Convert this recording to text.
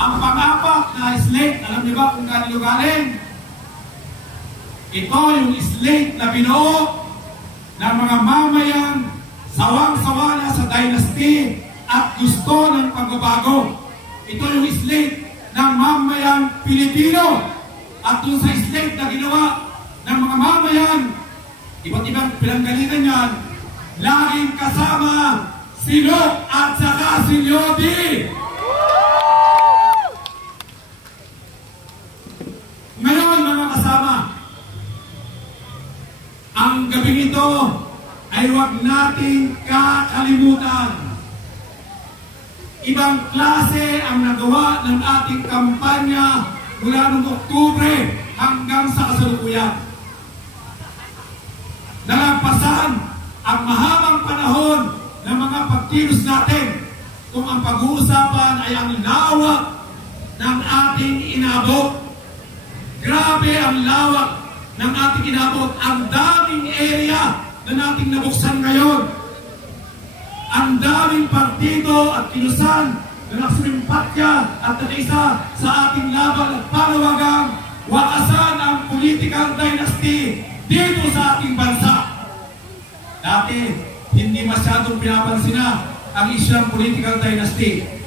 Ang pang-apat na slate, alam niyo ba kung kanino galing? Ito yung slate na binuo ng mga mamayan sawang-sawa na sa dynasty at gusto ng pagbabago. Ito yung slate ng mamayan Pilipino. At dun sa slate na ginawa ng mga mamayan, iba't ibang pinanggalingan yan, laging kasama si Lok at saka si Lodi. Ngayon mga kasama, ang gabing ito ay huwag nating kakalimutan. Ibang klase ang nagawa ng ating kampanya mula noong Oktubre hanggang sa kasalukuyan. Nalampasan ang mahabang panahon ng mga pagkilos natin kung ang pag-uusapan ay ang lawak ng ating inabot. Grabe ang lawak ng ating inabot. Ang daming area na nating nabuksan ngayon. Ang daming partido at kilusan na nagsumimpatya at nakaisa sa ating laban at panawagang wakasan ang political dynasty dito sa ating bansa. Dati, hindi masyadong pinapansin na ang isyang political dynasty.